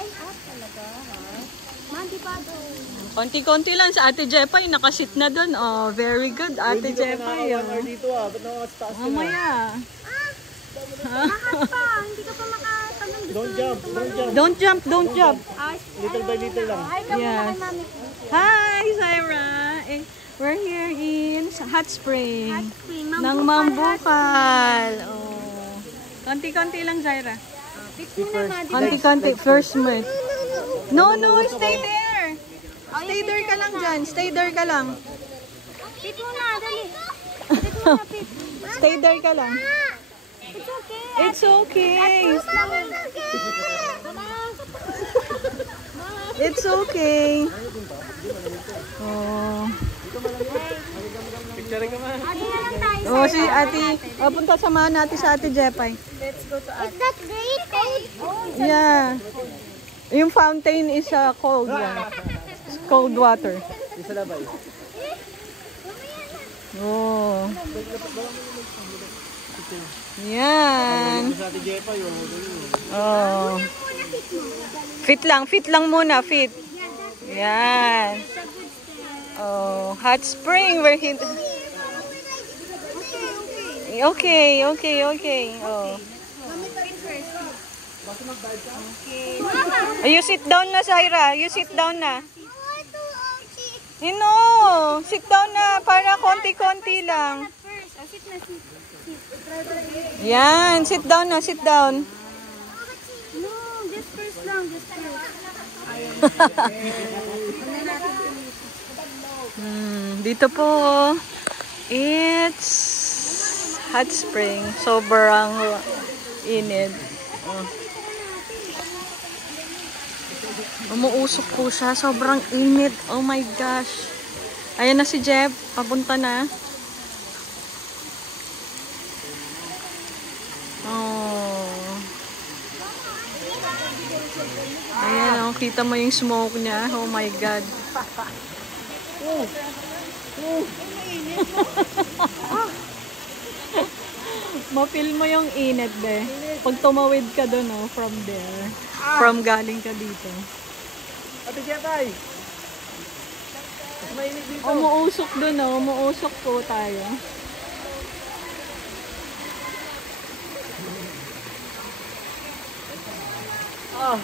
Ay, talaga, ha? Mandi pa doon. Konti-konti lang sa Ate Jepay. Nakasit na doon. Oh, very good, Ate Jepay. Dito ba't nakakataas ka na? Mamaya. Lakas pa, hindi ka pa makatanong. Don't jump, don't jump. Don't jump, don't jump. Little by little lang. Ay, ka muna Yes. kay mami. Hi, Zaira. We're here in Hot Spring. Hot Spring, Ng Mambukal. Oh. Konti-konti lang, Zaira. Fix mo na, Madi. Konti-konti. First month. No, stay there. Stay there ka lang dyan. Stay there ka lang. Fit mo na, dali. Fit mo na, fit. Stay there ka lang. It's okay. It's okay. It's okay. Oh. Picture ka man. Ate na lang tayo. Oh, si Ate. Punta samahan natin sa Ate Jepay. Let's go to Ate. Is that great? Yeah. Yung fountain is cold. Yeah. It's cold water. Isa labay. Oh. Yan. Sa Ate Jepa yun. Oh. Fit lang muna, fit. Yan. Oh, hot spring. We're here. Okay. Oh. You sit down na, Zaira. You sit down na. Sit down na para konti-konti lang. Yan, sit down na, sit down. No, just first lang, just first. Dito po, it's hot spring. Sobrang init. Umuusok po siya. Sobrang init. Oh my gosh. Ayan na si Jeb. Papunta na. Oh. Ayan, oh, kita mo yung smoke niya. Oh my God. Mapil mo yung init, be. Pag tumawid ka doon, oh, from there. From galing ka dito. Ate Jepay! Mas mainit dito. Umuusok doon, oh. Umuusok po tayo. Ah!